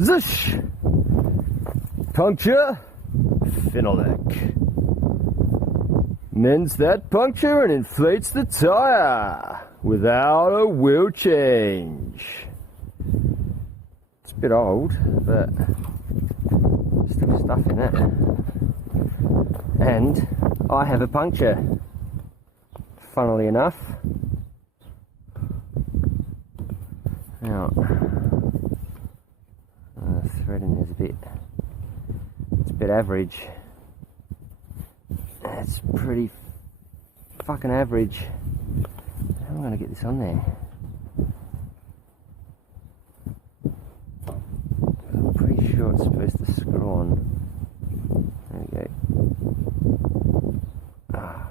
Zish! Puncture, phenolic. Mends that puncture and inflates the tyre without a wheel change. It's a bit old, but still stuff in it. And I have a puncture, funnily enough. Now, the thread in there's it's a bit average. It's pretty fucking average. How am I going to get this on there? I'm pretty sure it's supposed to screw on. There we go. Ah.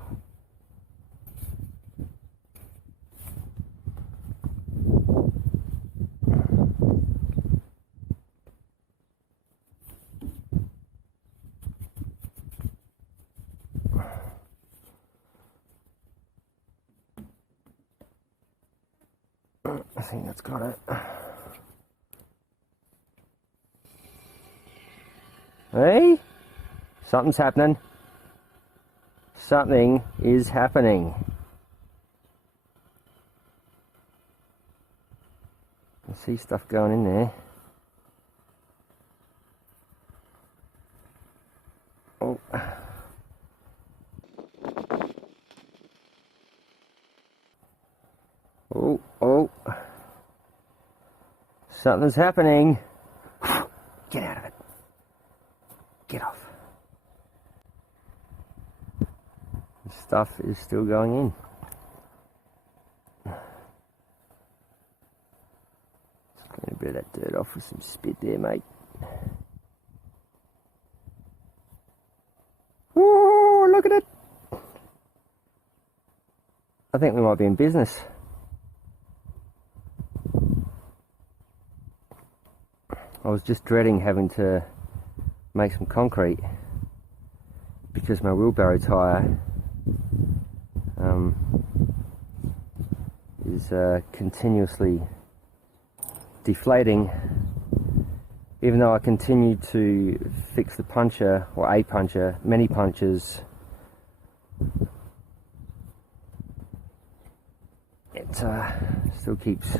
I think that's got it. Hey? Something's happening. Something is happening. I see stuff going in there. Oh. Oh, oh. Something's happening. Get out of it. Get off. The stuff is still going in. Just clean a bit of that dirt off with some spit there, mate. Oh, look at it. I think we might be in business. I was just dreading having to make some concrete because my wheelbarrow tyre is continuously deflating, even though I continue to fix the puncture, or a puncture, many punches. It still keeps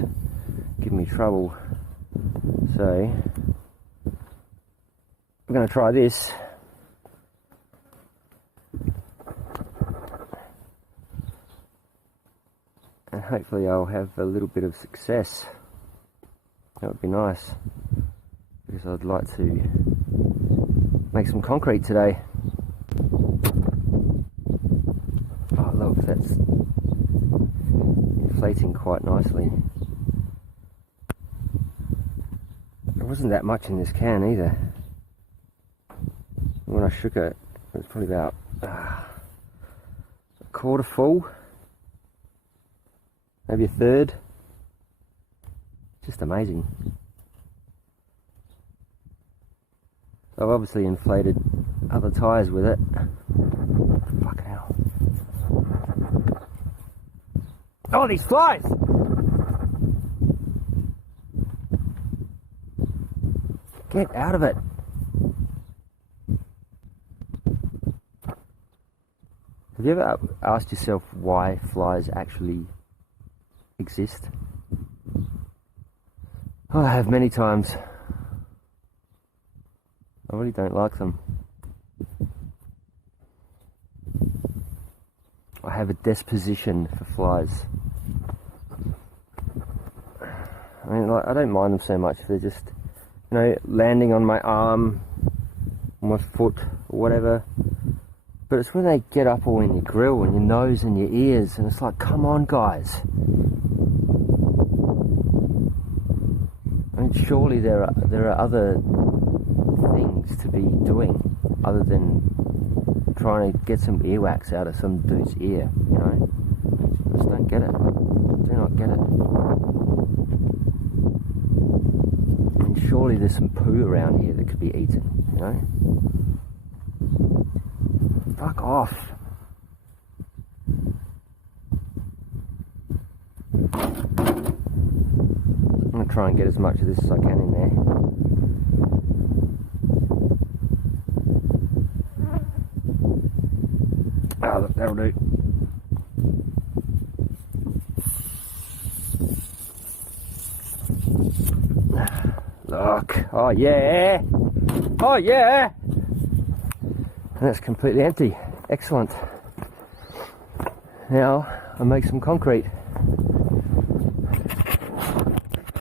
giving me trouble. So we're going to try this. And hopefully I'll have a little bit of success. That would be nice, because I'd like to make some concrete today. Oh look, that's inflating quite nicely. There wasn't that much in this can either. When I shook it, it was probably about a quarter full, maybe a third. Just amazing. So I've obviously inflated other tyres with it. Fucking hell. Oh, these flies! Get out of it. Have you ever asked yourself why flies actually exist? Oh, I have many times. I really don't like them. I have a disposition for flies. I mean, like, I don't mind them so much if they're just, you know, landing on my arm, on my foot, or whatever. But it's when they get up all in your grill and your nose and your ears, and it's like, come on, guys. I mean, surely there are other things to be doing other than trying to get some earwax out of some dude's ear, you know? I just don't get it. Do not get it. And surely there's some poo around here that could be eaten, you know? Fuck off. I'm going to try and get as much of this as I can in there. Oh, look, that'll do. Look, oh yeah, oh yeah. And that's completely empty. Excellent. Now I'll make some concrete.